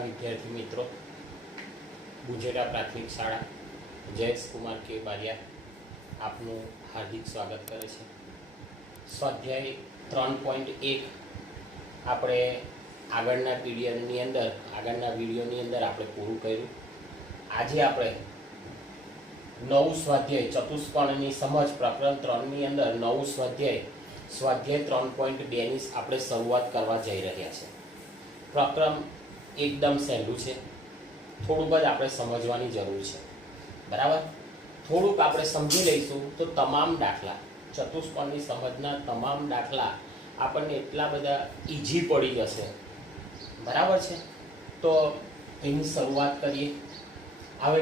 નમસ્કાર વિદ્યાર્થી મિત્રો, ગુજેરા પ્રાથમિક શાળા જયેશ કુમાર કે બારિયા આપનું હાર્દિક સ્વાગત કરે છે. સ્વાધ્યાય 3.1 આપણે આગળના પીરિયડની અંદર આગળના વિડીયોની અંદર આપણે પૂરું કર્યું. આજે આપણે નવું સ્વાધ્યાય ચતુષ્કોણની સમજ પ્રકરણ 3ની અંદર નવું સ્વાધ્યાય 3.2ની આપણે શરૂઆત કરવા જઈ રહ્યા છે. પ્રકરણ એકદમ સહેલું છે, થોડુંક જ આપણે સમજવાની જરૂર છે. બરાબર, થોડુંક આપણે સમજી લઈશું તો તમામ દાખલા ચતુષ્કોણની સમજના તમામ દાખલા આપણને એટલા બધા ઈઝી પડી જશે. બરાબર છે, તો એની શરૂઆત કરીએ. હવે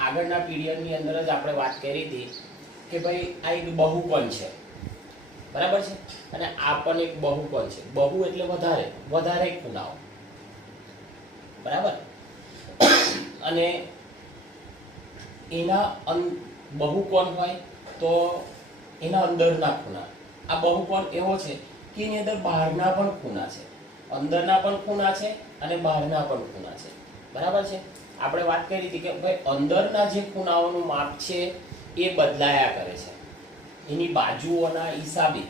આગળના પીરિયડની અંદર જ આપણે વાત કરી હતી કે ભાઈ આ એક બહુકોણ છે. બરાબર છે, અને આ પણ એક બહુકોણ છે. બહુ એટલે વધારે ખૂણાઓ. બરાબર, અને એના બહુકોણ હોય તો એના અંદરના ખૂણા. આ બહુકોણ એવો છે કે એની અંદર બહારના પણ ખૂણા છે, અંદરના પણ ખૂણા છે અને બહારના પણ ખૂણા છે. બરાબર છે, આપણે વાત કરી હતી કે ભાઈ અંદરના જે ખૂણાઓનું માપ છે એ બદલાયા કરે છે. એની બાજુઓના હિસાબે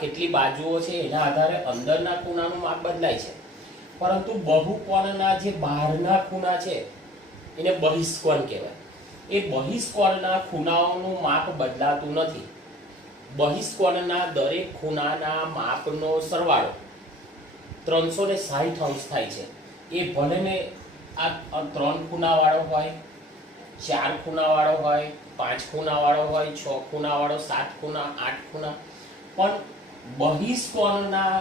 કેટલી બાજુઓ છે એના આધારે અંદરના ખૂણાનું માપ બદલાય છે. પરંતુ બહુકોણના જે બહારના ખૂણા છે એને બહિષ્કોણ કહેવાય. એ બહિષ્કોણના ખૂણાઓનું માપ બદલાતું નથી. બહિષ્કોણના દરેક ખૂણાના માપનો સરવાળો 360 અંશ થાય છે. એ ભલેને આ 3 ખૂણાવાળો હોય, 4 ખૂણાવાળો હોય, 5 ખૂણાવાળો હોય, 6 ખૂણાવાળો, 7 ખૂણા, 8 ખૂણા, પણ બહિષ્કોણના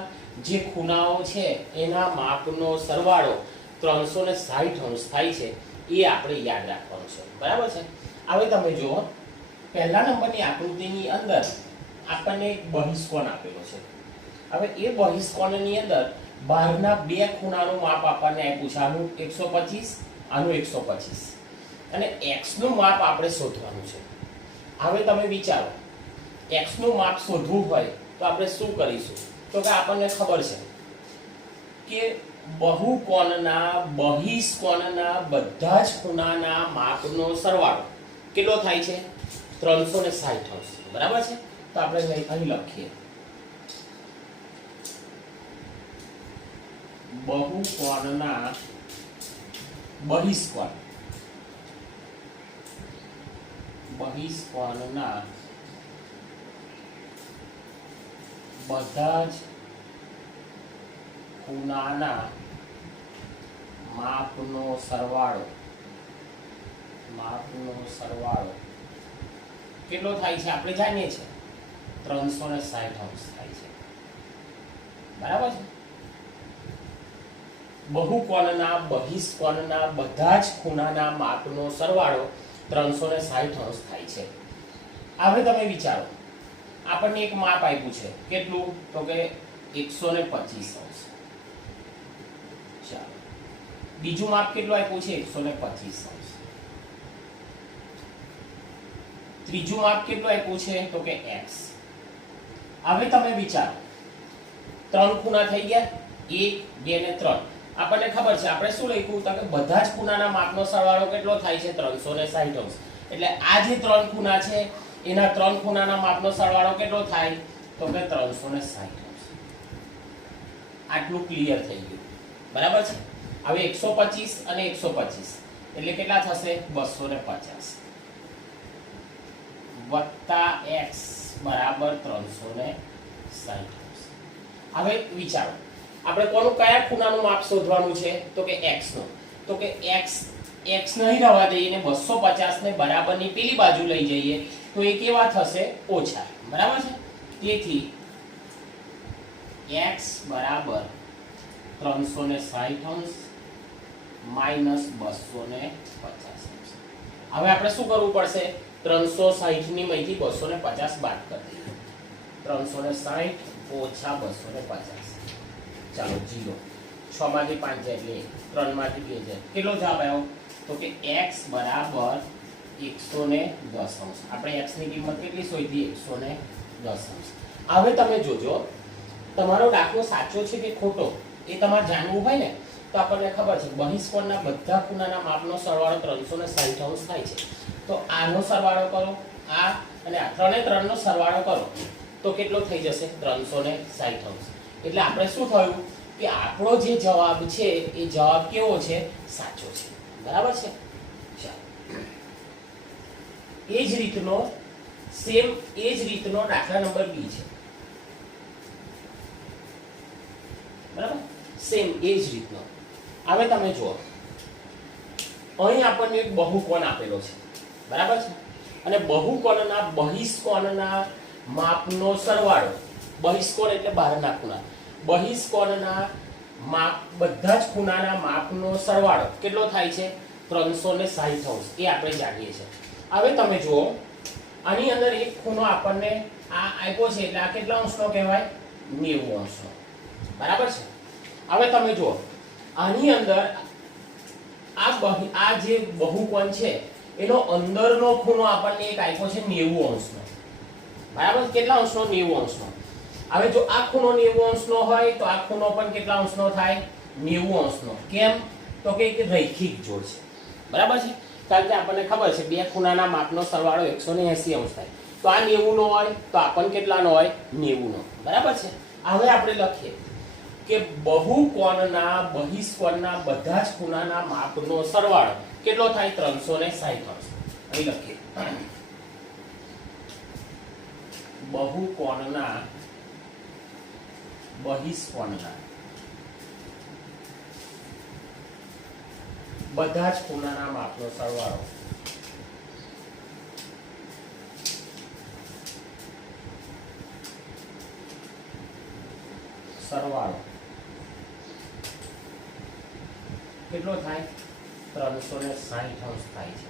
જે ખૂણાઓ છે એના માપનો સરવાળો 360 અંશ થાય છે. એ આપણે યાદ રાખવાનું છે. બરાબર છે. હવે તમે જુઓ, પહેલા નંબરની આકૃતિની અંદર આપણને એક બહિષ્કોણ આપેલો છે. હવે એ બહિષ્કોણની અંદર બહારના બે ખૂણાનું માપ આપણને આપ્યું છે. આનું 125, આનું 125, અને x નું માપ આપણે શોધવાનું છે. હવે તમે વિચારો, x નું માપ શોધવું હોય તો આપણે શું કરીશું? તો કે આપણને ખબર છે કે બહુકોણના બહિષ્કોણના બધા જ ખૂણાના માપનો સરવાળો કેટલો થાય છે? 360 અંશ. બરાબર છે, તો આપણે અહીં લખીએ બહુકોણના બહિષ્કોણના બધા જ ખૂણાના માપનો સરવાળો કેટલો થાય છે? આપણે જાણીએ છીએ 360 અંશ થાય છે. બરાબર છે. બહુકોણના બહિષ્કોણના બધા જ ખૂણાના માપનો સરવાળો 360 અંશ થાય છે. હવે તમે વિચારો, આપણને એક માપ આપ્યું છે. કેટલું? તો કે 125 અંશ. ચાલો, બીજું માપ કેટલું આપ્યું છે? 125 અંશ. ત્રીજું માપ કેટલું આપ્યું છે? તો કે x. હવે તમે વિચારો, 3 ખૂણા થઈ ગયા, 1, 2 અને 3. આપણને ખબર છે, આપણે શું લખ્યું તો કે બધા જ ખૂણાના માપનો સરવાળો કેટલો થાય છે? 360 અંશ. એટલે આ જે 3 ખૂણા છે એના 3 ખૂણાના માપનો સરવાળો કેટલો થાય? તો કે 360 અંશ. આટલું ક્લિયર થઈ ગયું. બરાબર છે. હવે 125 અને 125 એટલે કેટલા થશે? 250 વત્તા x બરાબર 360 અંશ. હવે વિચારો, આપણે કયા ખૂણાનું માપ શોધવાનું છે? તો કે x નું. તો કે x નહીં રહેવા દઈએ ને 250 ને બરાબરની પેલી બાજુ લઈ જઈએ તો એ કેવા થશે? ઓછા. બરાબર છે. તેથી x બરાબર 360 અંશ માઈનસ 250 અંશ. હવે આપણે શું કરવું પડશે? 360 ની માંથી 250 બાદ કરી દઈએ. 360 ઓછા 250. ચાલો 0. 6 માંથી 5 જાય એટલે 3 માંથી 2 જાય. કેટલો જવાબ આવ્યો? તો કે x બરાબર 110 અંશ. આપણે x ની કિંમત કેટલી શોધી? 110 અંશ. હવે તમે જોજો, તમારો દાખલો સાચો છે કે ખોટો એ તમારે જાણવું હોય ને, તો આપણને ખબર છે બહિષ્કોણના બધા ખૂણાના માપનો સરવાળો 360 અંશ થાય છે. તો આનો સરવાળો કરો, આ અને આ ત્રણે ત્રણનો સરવાળો કરો તો કેટલો થઈ જશે 360 અંશ. એટલે આપણે શું થયું કે આપણો જે જવાબ છે એ જવાબ કેવો છે? સાચો છે. બરાબર છે. ચાલો એ જ રીતનો સેમ એ જ રીતનો દાખલા નંબર બી છે. બરાબર, સેમ એ જ રીતનો. હવે તમે જુઓ, અહીં આપણને એક બહુકોણ આપેલો છે. બરાબર છે. અને બહુકોણના બહિષ્કોણના માપનો સરવાળો, બહિષ્કોણ એટલે બહારના ખૂણા, બહિષ્કોણના માપ બધા જ ખૂણાના માપનો સરવાળો કેટલો થાય છે? 360 અંશ. એ આપણે જાણીએ છીએ. હવે તમે જુઓ, આની અંદર એક ખૂણો આપણને આ આપ્યો છે એટલે આ કેટલા અંશનો કહેવાય? 90 અંશનો. બરાબર છે. હવે તમે જુઓ, આની અંદર આ જે બહુકોણ છે એનો અંદરનો ખૂણો આપણને એક આપ્યો છે 90 અંશનો. બરાબર, કેટલા અંશનો? 90 અંશનો. હવે જો આ ખૂણો 90 અંશનો હોય તો આ ખૂણો પણ કેટલા અંશનો થાય? 90 અંશનો. કેમ? તો કે એક રૈખિક જોડ છે. બરાબર છે. કારણ કે આપણને ખબર છે બે ખૂણાના માપનો સરવાળો 180 અંશ થાય. તો આ 90 નો હોય તો આ પણ કેટલાનો હોય? 90 નો. બરાબર છે. હવે આપણે લખીએ કે બહુકોણના બહિષ્કોણના બધા જ ખૂણાના માપનો સરવાળો કેટલો થાય? 360 અંશ. અહીં લખીએ બહુકોણના બહિષ્કોણના બધા જ ખૂણાના માપનો સરવાળો કેટલો થાય? 360 અંશ થાય છે.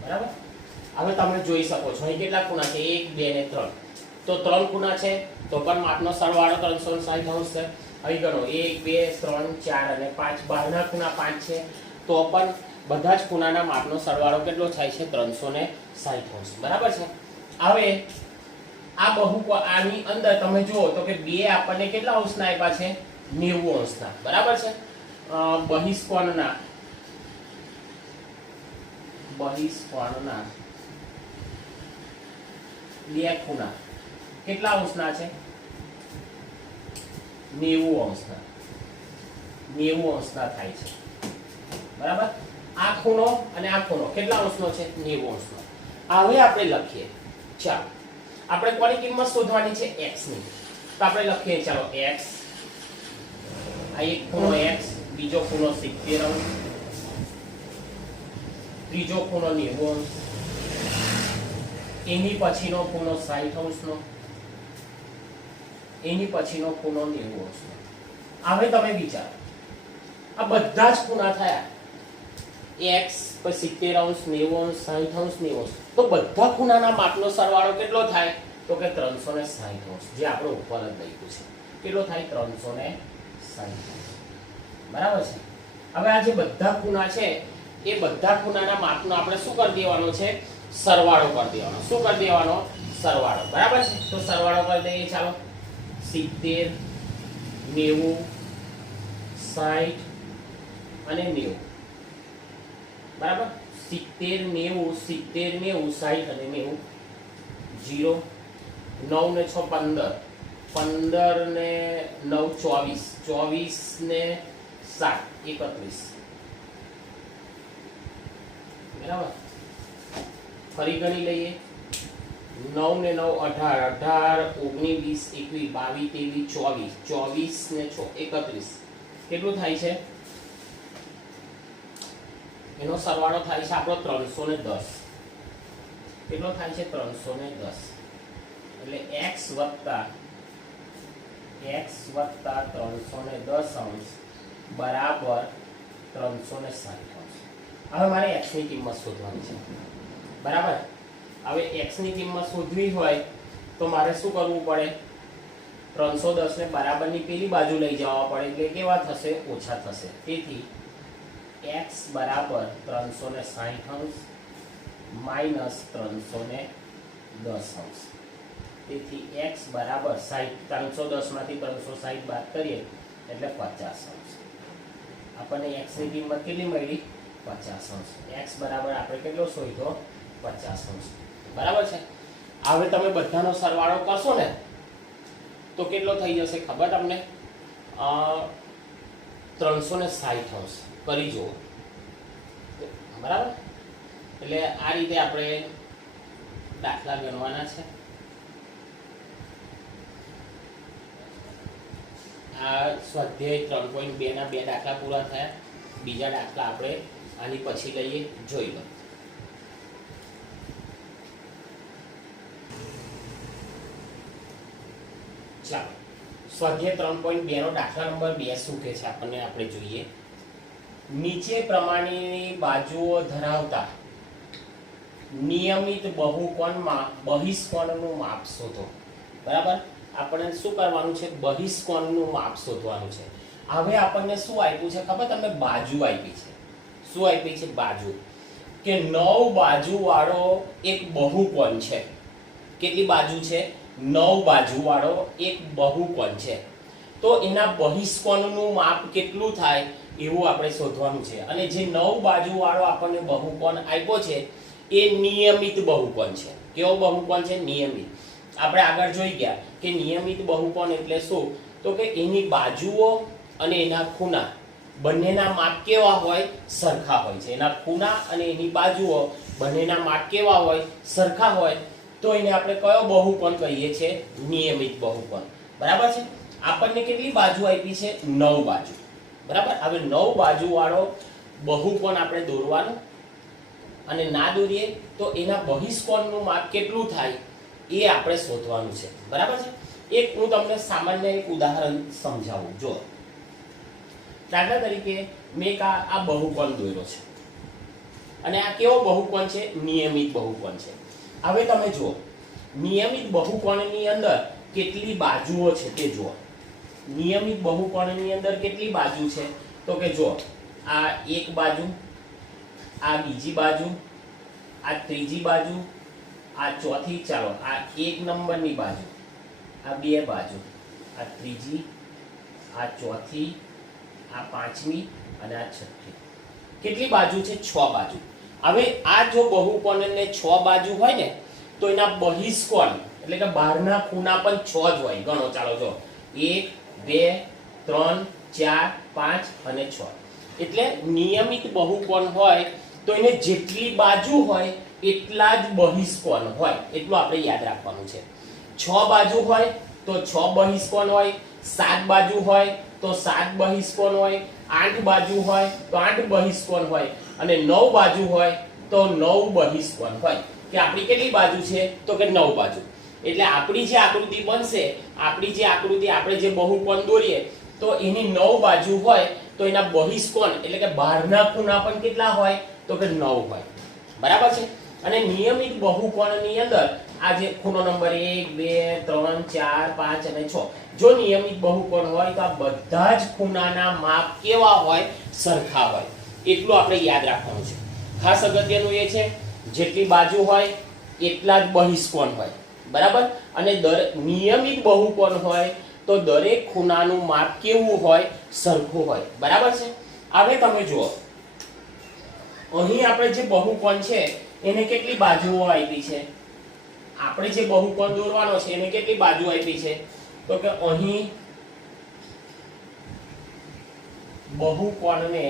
બરાબર. હવે તમે જોઈ શકો છો અહીં કેટલા ખૂણા છે? 1 2 ને 3. તો 3 ખૂણા છે તો પણ માપનો સરવાળો 360 અંશ છે. અહીં ગણો 1 2 3 4 અને 5. બહારના ખૂણા 5 છે તો પણ બધા જ ખૂણાના માપનો સરવાળો કેટલો થાય છે? 360 અંશ. બરાબર છે. હવે આ આની અંદર તમે જુઓ તો કે બે આપણને કેટલા અંશના આપ્યા છે? 90 અંશના. બરાબર છે. બહિષ્કોણના બે ખૂણા કેટલા અંશના છે? 90 અંશના. 90 અંશના થાય છે. બરાબર. આ ખૂણો અને આ ખૂણો કેટલા અંશનો છે? 90 અંશનો. હવે આપણે લખીએ, ચાલો આપણે કોની કિંમત શોધવાની છે? x ની. તો આપણે લખીએ, ચાલો x, આ એક ખૂણો x, બીજો ખૂણો 70 અંશ, ત્રીજો ખૂણો 90 અંશ, એની પછીનો ખૂણો 60 અંશનો, એની પછીનો ખૂણો 90 અંશનો. હવે તમે વિચારો, આ બધા જ ખૂણા થયા x પછી 70 અંશ, 90 અંશ, 60 અંશ, 90 અંશ. તો બધા ખૂણાના માપનો સરવાળો કેટલો થાય? તો કે 360 અંશ. જે આપણે ઉપર જ લખ્યું છે. કેટલો થાય? 360 અંશ. બરાબર છે. હવે આ જે બધા ખૂણા છે એ બધા ખૂણાના માપનો આપણે શું કરી દેવાનો છે? સરવાળો કરી દેવાનો. શું કરી દેવાનો? સરવાળો. બરાબર છે. તો સરવાળો કરી દઈએ. ચાલો 70 90 60 અને 90. બરાબર. 70 90 70 90 60 અને 90. 0 9 ને 6 15, 15 ને 9 24, 24 ને 7 31. બરાબર. ફરી ગણી લઈએ. 9 ને 9 18, 18 19 20 21 22 23, 24 ને 6 31. કેટલું થાય છે? એનો સરવાળો થાય છે આપણો 310. કેટલો થાય છે? 310. એટલે x વત્તા 310 અંશ બરાબર 360 અંશ. હવે મારે x ની કિંમત શોધવાની છે. બરાબર. હવે x ની કિંમત શોધવી હોય તો મારે શું કરવું પડે? 310 ને બરાબરની પેલી બાજુ લઈ જવા પડે એટલે કેવા થશે? ઓછા થશે. તેથી x બરાબર 360 અંશ માઈનસ 310 અંશ. તેથી x બરાબર 60. 310 માંથી 360 બાદ કરીએ એટલે 50 અંશ. આપણને x ની કિંમત કેટલી મળી? 50 અંશ. x બરાબર આપણે કેટલો શોધ્યો? 50 અંશ. બરાબર છે. હવે તમે બધાનો સરવાળો કરશો ને તો કેટલો થઈ જશે ખબર તમને? 360 અંશ કરી જુઓ. બરાબર. એટલે આ રીતે આપણે દાખલા ગણવાના છે. આ સ્વાધ્યાય 3.2 ના 2 દાખલા પૂરા થયા. બીજા દાખલા આપણે આની પછી લઈએ, જોઈ લો. ચાલો, સ્વાધ્યાય 3.2 નો દાખલા નંબર 2 શું કહે છે આપણને આપણે જોઈએ. નીચે પ્રમાણેની બાજુઓ ધરાવતા નિયમિત બહુકોણમાં બહિષ્કોણનું માપ શોધો. બરાબર. આપણે શું કરવાનું છે? બહિષ્કોણનું માપ શોધવાનું છે. હવે આપણને શું આપ્યું છે ખબર તમને? બાજુ આપી છે. શું આપી છે? બાજુ. કે 9 બાજુ વાળો એક બહુકોણ છે. કેટલી બાજુ છે? 9 બાજુ વાળો એક બહુકોણ છે. તો એના બહિષ્કોણનું માપ કેટલું થાય એવું આપણે શોધવાનું છે. અને જે 9 બાજુ વાળો આપણને બહુકોણ આપ્યો છે એ નિયમિત બહુકોણ છે. કેવો બહુકોણ છે? નિયમિત. આપણે આગળ જોઈ ગયા કે નિયમિત બહુકોણ એટલે શું? તો કે એની બાજુઓ અને એના ખૂણા બંનેના માપ કેવા હોય? સરખા હોય છે. એના ખૂણા અને એની બાજુઓ બંનેના માપ કેવા હોય? સરખા હોય. તો એને આપણે કયો બહુકોણ કહીએ છીએ? નિયમિત બહુકોણ. બરાબર છે. આપણને કેટલી બાજુ આપી છે? 9 બાજુ. બરાબર. હવે 9 બાજુ વાળો બહુકોણ આપણે દોરવાનો, અને ના દોરીએ તો એના બહિષ્કોણનું માપ કેટલું થાય એ આપણે શોધવાનું છે. બરાબર છે. એક હું તમને સામાન્ય એક ઉદાહરણ સમજાવું. જો દાખલા તરીકે મેં આ બહુકોણ દોર્યો છે, અને આ કેવો બહુકોણ છે? નિયમિત બહુકોણ છે. હવે તમે જુઓ, નિયમિત બહુકોણની અંદર કેટલી બાજુઓ છે તે જુઓ. નિયમિત બહુકોણની અંદર કેટલી બાજુ છે? તો કે જો આ એક બાજુ, આ બીજી બાજુ, આ ત્રીજી બાજુ, આ ચોથી, ચાલો આ 1 નંબરની બાજુ, આ 2 બાજુ, આ ત્રીજી, આ ચોથી, આ પાંચમી અને આ છઠ્ઠી. કેટલી બાજુ છે? 6 બાજુ. હવે આ જો બહુકોણને 6 બાજુ હોય ને તો એના બહિષ્કોણ એટલે કે બહારના ખૂણા પણ 6 જ હોય. ગણો ચાલો જો 1 2 3 4 5 અને 6. એટલે નિયમિત બહુકોણ હોય તો એને જેટલી બાજુ હોય એટલા જ બહિષ્કોણ હોય. એટલું આપણે યાદ રાખવાનું છે. 6 બાજુ હોય તો 6 બહિષ્કોણ હોય, 7 બાજુ હોય તો 7 બહિષ્કોણ હોય, 8 બાજુ હોય તો 8 બહિષ્કોણ હોય, અને 9 બાજુ હોય તો 9 બહિષ્કોણ હોય. કે આપણી કેટલી બાજુ છે? તો કે 9 બાજુ. એટલે આપણી જે આકૃતિ બનશે, આપણે જે બહુકોણ દોરીએ તો એની 9 બાજુ હોય તો એના બહિષ્કોણ એટલે કે બહારના ખૂણા પણ કેટલા હોય? તો કે 9 હોય. બરાબર છે. અને નિયમિત બહુકોણની અંદર આ જે ખૂણો નંબર 1 2 3 4 5 અને 6, જો નિયમિત બહુકોણ હોય તો આ બધા જ ખૂણાના માપ કેવા હોય? સરખા હોય. એટલું આપણે યાદ રાખવાનું છે. ખાસ અગત્યનું એ છે જેટલી બાજુ હોય એટલા જ બહિષ્કોણ હોય. બરાબર. અને નિયમિત બહુકોણ હોય તો દરેક ખૂણાનું માપ કેવું હોય? સરખું હોય. બરાબર છે. હવે તમે જુઓ, અહીં આપણે જે બહુકોણ છે એને કેટલી બાજુઓ આપી છે? આપણે જે બહુકોણ દોરવાનો છે એને કેટલી બાજુ આપી છે? તો કે અહીં બહુકોણને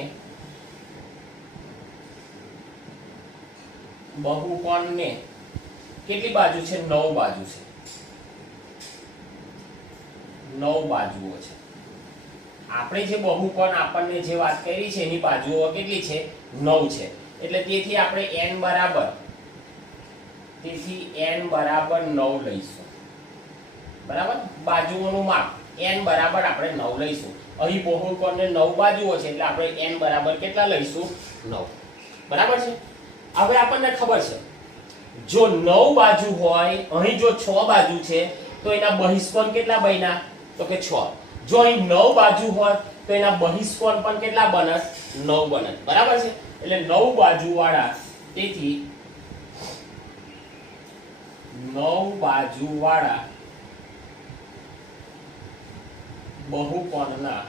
કેટલી બાજુ છે? 9 બાજુ છે. 9 બાજુઓ છે. આપણે જે બહુકોણ આપણને જે વાત કરી છે એની બાજુઓ કેટલી છે? 9 છે. એટલે તેથી આપણે n બરાબર 9 લઈશું. બરાબર. બાજુઓનું માપ n બરાબર આપણે 9 લઈશું. અહીં બહુકોણને 9 બાજુઓ છે એટલે આપણે n બરાબર કેટલા લઈશું? 9. બરાબર છે. હવે આપણને ખબર છે જો 9 બાજુ હોય, અહીં જો 6 બાજુ છે તો એના બહિષ્કોણ કેટલા બન્યા? તો કે 6. જો અહીં 9 બાજુ હોય તો એના બહિષ્કોણ પણ કેટલા બને? 9 બને. બરાબર છે. એટલે 9 બાજુ વાળા, તેથી 9 બાજુ વાળા બહુકોણના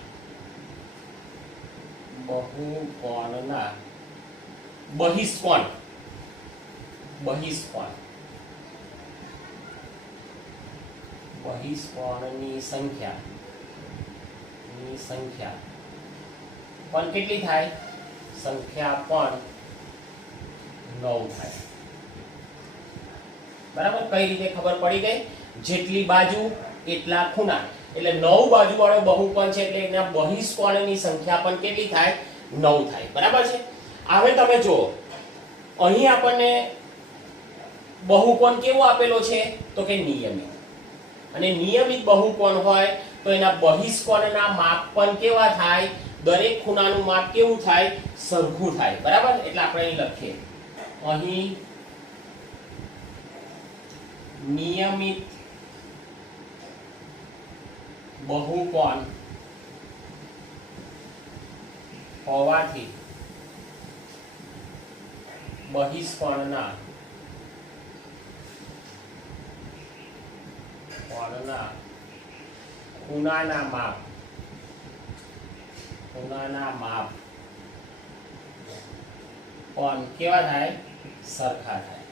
બહુકોણના બહિષ્કોણ બહિષ્કોણની સંખ્યા પણ કેટલી થાય? સંખ્યા પણ 9 થાય. બરાબર? કઈ રીતે ખબર પડી ગઈ? જેટલી બાજુ એટલા ખૂણા, એટલે 9 બાજુ વાળો બહુકોણ છે એટલે એના બહિષ્કોણની સંખ્યા પણ કેટલી થાય? 9 થાય. બરાબર છે? હવે તમે જુઓ, અહીં આપણને બહુકોણ કેવો આપેલો છે? તો કે નિયમિત. અને નિયમિત બહુકોણ હોય તો એના બહિષ્કોણના માપ પણ કેવા થાય? દરેક ખૂણાનું માપ કેવું થાય? સરખું થાય. બરાબર? એટલે આપણે અહીં લખીએ, અહીં નિયમિત બહુકોણ હોવાથી બહિષ્કોણના ખૂણાના માપ પણ કેવા થાય? સરખા થાય.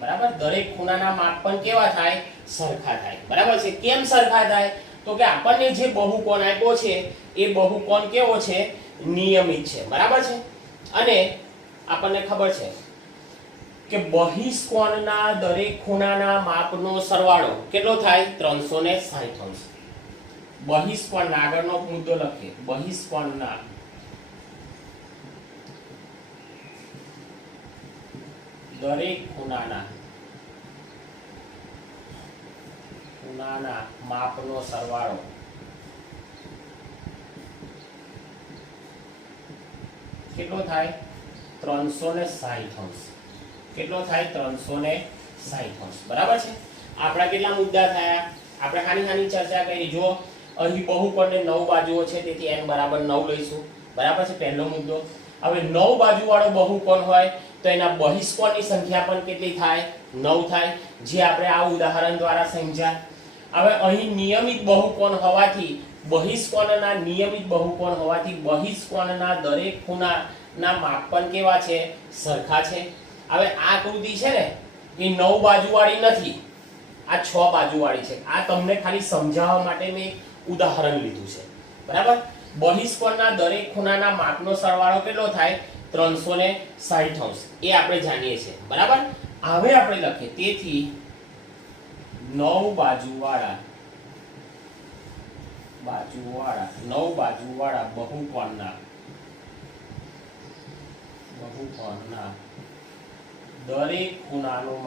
બરાબર? દરેક ખૂણાના માપ પણ કેવા થાય? સરખા થાય. બરાબર છે? કેમ સરખા થાય? તો કે આપણને જે બહુકોણ આપ્યો છે એ બહુકોણ કેવો છે? નિયમિત છે. બરાબર છે? અને આપણને ખબર છે કે બહિષ્કોણના દરેક ખૂણાના માપનો સરવાળો કેટલો થાય? 360 અંશ. બહિષ્કોણના આગળનો મુદ્દો લખીએ, બહિષ્કોણના દરેક ખૂણાના માપનો સરવાળો કેટલો થાય? 360 અંશ. કેટલો થાય? 360 અંશ. બરાબર છે? આપણા કેટલા મુદ્દા થયા? આપણે હાની ચર્ચા કરી. જો અહીં બહુકોણને 9 બાજુઓ છે તેથી n બરાબર 9 લઈશું. બરાબર છે? પહેલો મુદ્દો. હવે 9 બાજુ વાળો બહુકોણ હોય તો એના બહિષ્કોણની સંખ્યા પણ કેટલી થાય? 9 થાય, જે આપણે આ ઉદાહરણ દ્વારા સમજ્યા. હવે અહીં નિયમિત બહુકોણ હોવાથી બહિષ્કોણના દરેક ખૂણાના માપ પણ કેવા છે? સરખા છે. હવે આ આકૃતિ છે ને એ 9 બાજુવાળી નથી, આ 6 બાજુવાળી છે. આ તમને ખાલી સમજાવવા માટે મેં ઉદાહરણ લીધું છે. બરાબર? બહિષ્કોણના દરેક ખૂણાના માપનો સરવાળો કેટલો થાય? 360 અંશ. એ આપણે જાણીએ છીએ. બરાબર? હવે આપણે લખીએ, તેથી 9 બાજુવાળા બહુકોણના દરેક ખૂણાનું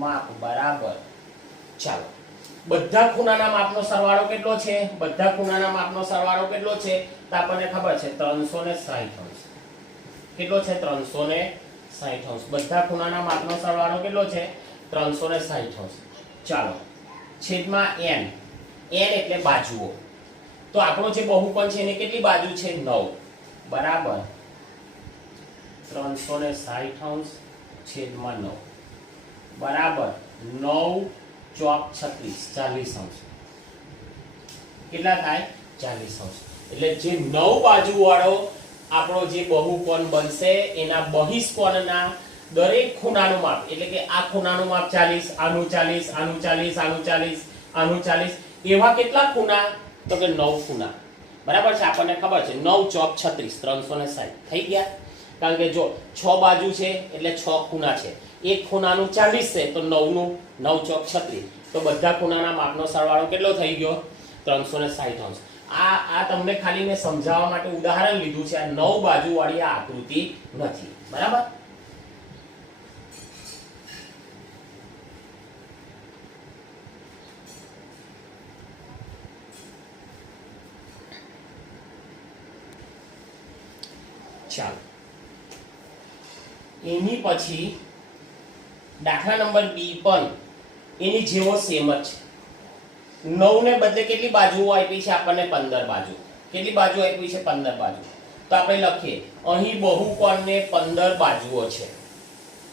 માપ બરાબર. ચાલો, બધા ખૂણાના માપનો સરવાળો કેટલો છે? તો આપણને ખબર છે 360 અંશ. કેટલો છે? 360 અંશ. બધા ખૂણાના માપનો સરવાળો કેટલો છે? 360 અંશ. ચાલો, છેદમાં n. n એટલે બાજુઓ. તો આપણો જે બહુકોણ છે એને કેટલી બાજુ છે? 9. બરાબર 360 અંશ છેદમાં 9 બરાબર 9 ચોક 36, 40 અંશ. કેટલા થાય? 40 અંશ. એટલે જે 9 બાજુ વાળો આપણો જે બહુકોણ બનશે એના બહિષ્કોણના દરેક ખૂણાનું માપ, એટલે કે આ ખૂણાનું માપ 40, આનું 40, આનું 40, આનું 40, આનું 40, એવા કેટલા ખૂણા? તો કે 9 ખૂણા. બરાબર છે? આપણને ખબર છે 9 ચોક 36, 360 થઈ ગયા. કારણ કે જો 6 બાજુ છે એટલે 6 ખૂણા છે. એક ખૂણાનું 40 છે તો 9 નું 9 ચોક 36, તો બધા ખૂણાના માપનો સરવાળો કેટલો થઈ ગયો? 360 અંશ. આ તમને ખાલી મેં સમજાવવા માટે ઉદાહરણ લીધું છે. આ 9 બાજુ વાળી આ આકૃતિ નથી. બરાબર? ચાલો, એની પછી દાખલા નંબર બી પણ એની જેવો સેમ જ છે. 9 ને બદલે કેટલી બાજુઓ આપી છે? આપણને 15 બાજુ. કેટલી બાજુ આપી છે? 15 બાજુ. તો આપણે લખીએ, અહીં બહુકોણને 15 બાજુઓ છે.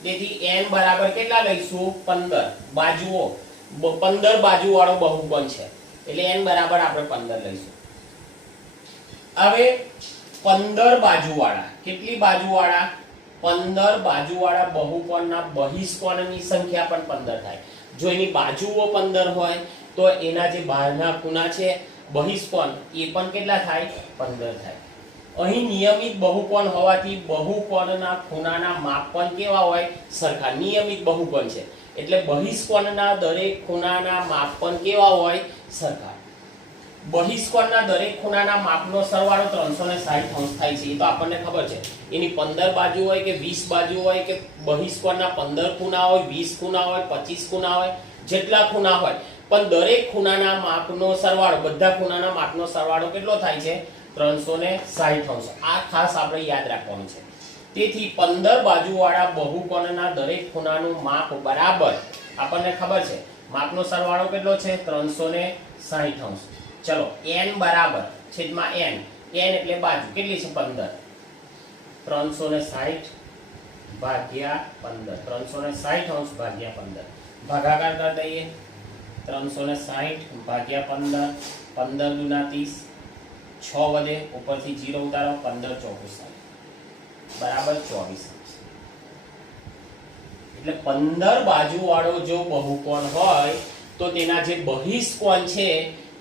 તેથી n બરાબર કેટલા લઈશું 15 બાજુઓ 15 બાજુ વાળો બહુકોણ છે એટલે n બરાબર આપણે 15 લઈશું. હવે 15 બાજુવાળા કેટલી બાજુવાળા 15 બાજુવાળા બહુકોણના બહિષ્કોણની સંખ્યા પણ 15 થાય. જો એની બાજુઓ 15 હોય તો એના જે બહારના ખૂણા છે બહિષ્કોણ એ પણ કેટલા થાય 15 થાય. અહીં નિયમિત બહુકોણ હોવાથી બહુકોણના ખૂણાના માપ પણ કેવા હોય સરખા. નિયમિત બહુકોણ છે એટલે બહિષ્કોણના દરેક ખૂણાના માપ પણ કેવા હોય સરખા. બહિષ્કોણના દરેક ખૂણાના માપનો સરવાળો 360 અંશ થાય છે. એ તો આપણને ખબર છે. એની 15 બાજુ હોય કે 20 બાજુ હોય કે બહિષ્કોણના 15 ખૂણા હોય 20 ખૂણા હોય 25 ખૂણા હોય જેટલા ખૂણા હોય પણ દરેક ખૂણાના માપનો સરવાળો બધા ખૂણાના માપનો સરવાળો કેટલો થાય છે 360 અંશ. આ ખાસ આપણે યાદ રાખવાનું છે. તેથી 15 બાજુવાળા બહુકોણના દરેક ખૂણાનું માપ બરાબર આપણને ખબર છે માપનો સરવાળો કેટલો છે 360 અંશ. ચલો n બરાબર છેદમાં n એટલે બાજુ કેટલી છે 15 360 ભાગ્યા 15 360 અંશ ભાગ્યા 15 ભાગાકાર કરી દઈએ 360 ભાગ્યા 15 15 દુના 30 6 વધે ઉપરથી 0 ઉતારો 15 ચોકું 60 બરાબર 24 અંશ. એટલે 15 બાજુ વાળો જો બહુકોણ હોય તો તેના જે બહિષ્કોણ છે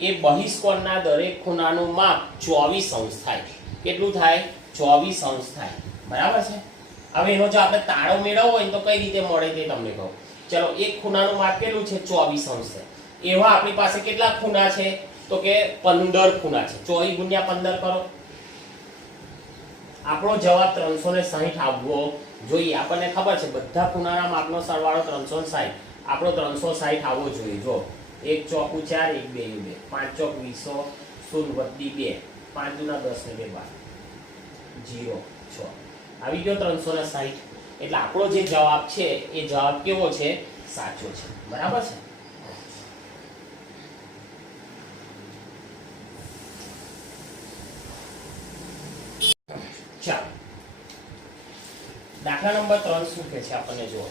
એ બહિષ્કોણના દરેક ખૂણાનું માપ 24 અંશ થાય. કેટલું થાય 24 અંશ થાય. બરાબર છે. હવે એનો જો આપણે તાળો મેળવવો હોય તો કઈ રીતે મળે તે તમને કહું. ચલો એક ખૂણાનું માપ કેટલું છે 24 અંશ છે. એવા આપણી પાસે કેટલા ખૂણા છે તો કે 15 ખૂણા છે. 24 ગુણ્યા 15 કરો. આપણો જવાબ 360 આવવો જોઈએ. આપણને ખબર છે બધા ખૂણાના માપનો સરવાળો 360. આપણો 360 આવવો જોઈએ. જો 1 ચોકુ 4 1 2 2 5 ચોક 20 0 વધી 2 5 દુના 10 ને 2 12 0 6 આવી ગયો 360. એટલે આપણો જે જવાબ છે એ જવાબ કેવો છે સાચો છે. બરાબર છે. ચાલો દાખલા નંબર 3 શું કહે છે આપણને જુઓ.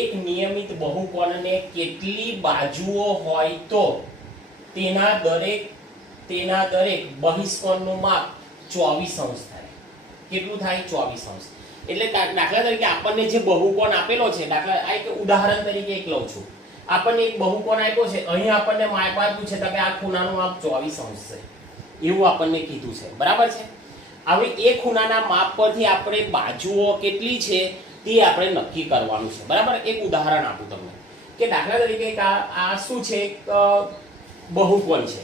એક નિયમિત બહુકોણને કેટલી બાજુઓ હોય તો તેના દરેક બહિષ્કોણનું માપ 24 અંશ થાય. કેટલું થાય 24 અંશ. એટલે દાખલા તરીકે આપણને જે બહુકોણ આપેલો છે દાખલા આ એક ઉદાહરણ તરીકે એક લઉં છું. આપણને એક બહુકોણ આપ્યો છે. અહીં આપણને માપ આપ્યું છે કે આ ખૂણાનું માપ 24 અંશ છે એવું આપણને કીધું છે. બરાબર છે. હવે એ ખૂણાના માપ પરથી આપણે બાજુઓ કેટલી છે તે આપણે નક્કી કરવાનું છે. બરાબર. એક ઉદાહરણ આપું તમને કે દાખલા તરીકે આ શું છે બહુકોણ છે.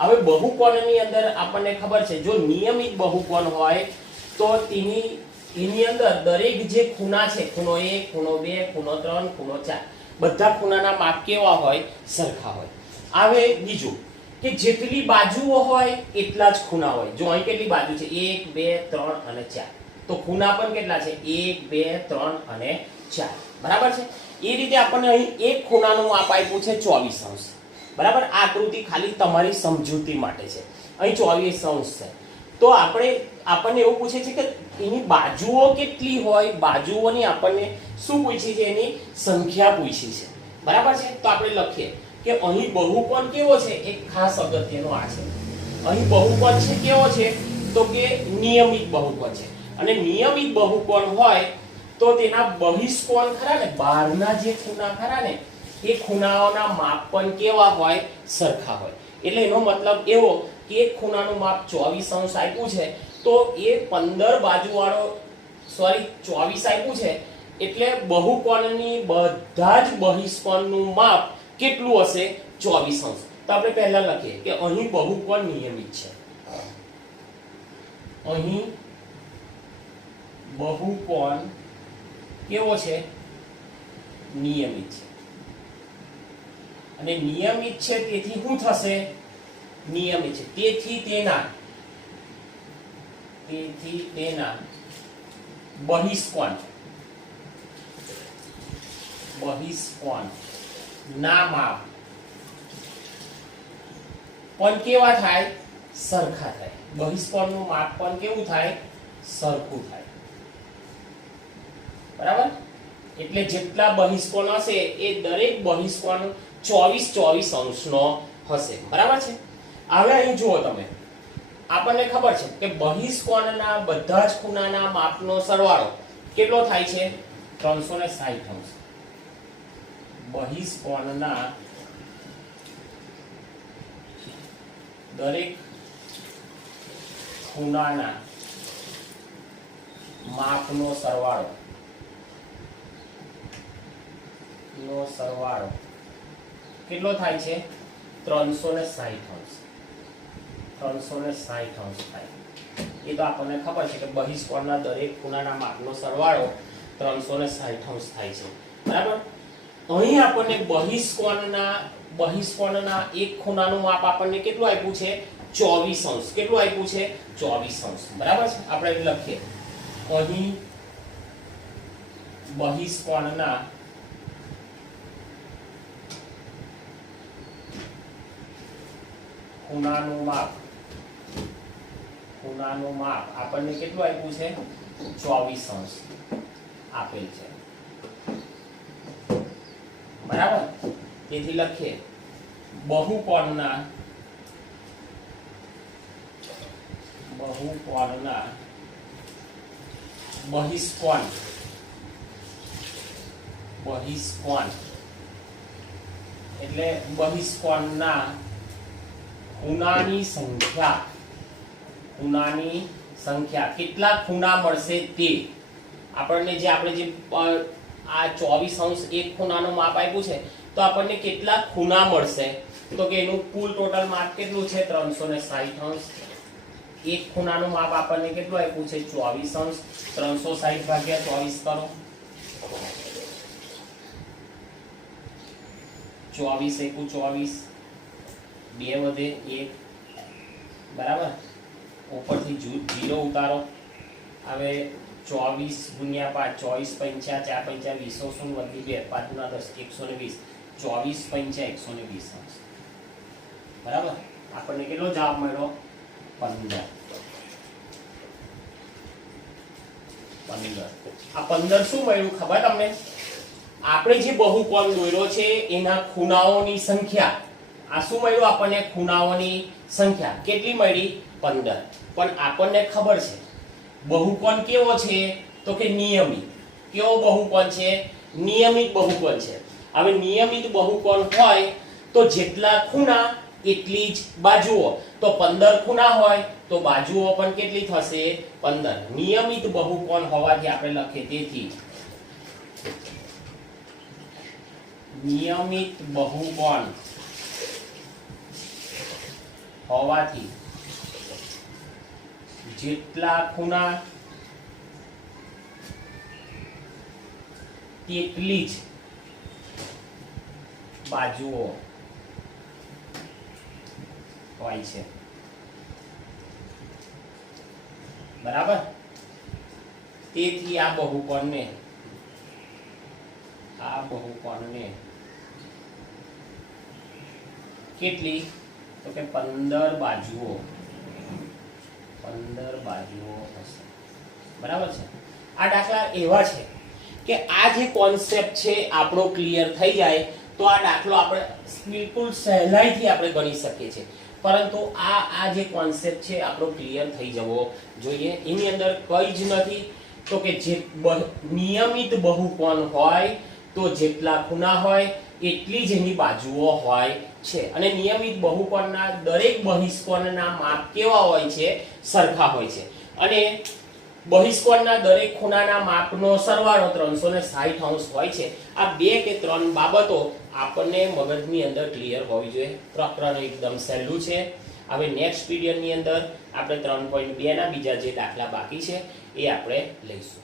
હવે બહુકોણની અંદર આપણને ખબર છે જો નિયમિત બહુકોણ હોય તો એની અંદર દરેક જે ખૂણા છે ખૂણો 1 ખૂણો 2 ખૂણો 3 ખૂણો 4 બધા ખૂણાના માપ કેવા હોય સરખા હોય. હવે બીજું કે જેટલી બાજુઓ હોય એટલા જ ખૂણા હોય. જો અહીં કેટલી બાજુ છે 1 2 3 અને 4 તો ખૂણા પણ કેટલા છે 1 2 3 અને 4. બરાબર છે. એ રીતે આપણને અહીં એક ખૂણાનું માપ આપ્યું છે 24 અંશ. બરાબર. આ આકૃતિ ખાલી તમારી સમજૂતી માટે છે. અહીં 24 અંશ છે. તો આપણને એવું પૂછે છે કે એની બાજુઓ કેટલી હોય. બાજુઓની આપણને શું પૂછી છે એની સંખ્યા પૂછી છે. બરાબર છે. તો આપણે લખીએ કે અહીં બહુકોણ કેવો છે એક ખાસ અગત્યનો આ છે. અહીં બહુકોણ છે કેવો છે તો કે નિયમિત બહુકોણ છે. અને નિયમિત બહુકોણ હોય તો તેના બહિષ્કોણ ખરા ને બહારના જે ખૂણા ખરા ને એ ખૂણાઓના માપ પણ કેવા હોય સરખા હોય. એટલે એનો મતલબ એવો કે એક ખૂણાનું માપ 24 અંશ આપ્યું છે તો એ 15 બાજુવાળો 24 આપ્યું છે એટલે બહુકોણની બધા જ બહિષ્કોણનું માપ કેટલું હશે 24 અંશ. તો આપણે પહેલા લખીએ કે અહીં બહુકોણ નિયમિત છે. અહીં બહુકોણ કેવો છે નિયમિત છે. અને નિયમિત છે તેથી શું થશે નિયમિત છે તેથી તેના બહિષ્કોણ ના માપ પણ કેવા થાય સરખા થાય. બહિષ્કોણનું માપ પણ કેવું થાય સરખું થાય. બરાબર. એટલે જેટલા બહિષ્કોણ હશે એ દરેક બહિષ્કોણ 24 અંશનો હશે. બરાબર છે. હવે અહીં જુઓ તમે, આપણને ખબર છે કે બહિષ્કોણના બધા જ ખૂણાના માપનો સરવાળો કેટલો થાય છે? 360 અંશ. બહિષ્કોણના દરેક ખૂણાના માપનો સરવાળો કેટલો થાય છે? 360 અંશ. 360 અંશ થાય. એ તો આપણને ખબર છે કે બહિષ્કોણના દરેક ખૂણાના માપનો સરવાળો 360 અંશ થાય છે. બરાબર. અહીં આપણને બહિષ્કોણના એક ખૂણાનું માપ આપણને કેટલું આપ્યું છે? 24 અંશ. કેટલું આપ્યું છે? 24 અંશ. બરાબર છે. આપણે લખીએ અહીં બહિષ્કોણના ખૂણાનું માપ આપણને કેટલું આપ્યું છે? 24 અંશ આપેલ છે. બરાબર. તેથી લખીએ બહુકોણના બહિષ્કોણ એટલે બહિષ્કોણના ખૂણાની સંખ્યા કેટલા ખૂણા મળશે તે આપણે જે આ 24 અંશ એક ખૂણાનું માપ આપ્યું છે તો આપણને કેટલા ખૂણા મળશે? તો કે એનું કુલ ટોટલ માપ કેટલું છે? 360 અંશ. એક ખૂણાનું માપ આપણને કેટલું આપ્યું છે? 24 અંશ. 360 ભાગ્યા 24 કરો. 24 એકુ 24, 2 વધે 1. બરાબર. ઉપરથી 0 ઉતારો. હવે 24 ગુણ્યા 5, 24 પંચા 4 પંચા 20, 0 વધી 2, 5 ગુણ્યા 10, 120. 24 પંચા 120 અંશ. બરાબર. આપણને કેટલો જવાબ મળ્યો? 15. આ 15 શું મળ્યું ખબર તમને? આપણે જે બહુકોણ દોર્યો છે એના ખૂણાઓની સંખ્યા. આ શું મળ્યું આપણને? ખૂણાઓની સંખ્યા. કેટલી મળી? 15. પણ આપણને ખબર છે બહુકોણ કેવો છે? તો કે નિયમિત. કેવો બહુકોણ છે? નિયમિત બહુકોણ છે. હવે નિયમિત બહુકોણ હોય તો જેટલા ખૂણા એટલી જ બાજુઓ. તો 15 ખૂણા હોય તો બાજુઓ પણ કેટલી થશે? 15. નિયમિત બહુકોણ હોવાથી આપણે લખીએ તેથી નિયમિત બહુકોણ હોવાથી જેટલા ખૂણા તેટલી જ બાજુઓ હોય છે. બરાબર. તેથી આ બહુકોણને કેટલી? તો કે 15 બાજુઓ હશે. બરાબર છે. આ દાખલા એવા છે કે આ જે કોન્સેપ્ટ છે આપણો ક્લિયર થઈ જાય તો આ દાખલો આપણે બિલકુલ સહેલાઈથી આપણે ગણી શકીએ છીએ. પરંતુ આ જે કોન્સેપ્ટ છે આપણો ક્લિયર થઈ જવો જોઈએ. એની અંદર કંઈ જ નથી તો કે જે નિયમિત બહુકોણ હોય તો જેટલા ખૂણા હોય એટલી જ એની બાજુઓ હોય છે. અને નિયમિત બહુકોણના દરેક બહિષ્કોણના માપ કેવા હોય છે? સરખા હોય છે. અને બહિષ્કોણના દરેક ખૂણાના માપનો સરવાળો 360 અંશ હોય છે. આ 2 કે 3 બાબતો આપણને મગજની અંદર ક્લિયર હોવી જોઈએ. પ્રકરણ એકદમ સહેલું છે. હવે નેક્સ્ટ વિડિયોની અંદર આપણે 3.2 ના બીજા જે દાખલા બાકી છે એ આપણે લઈશું.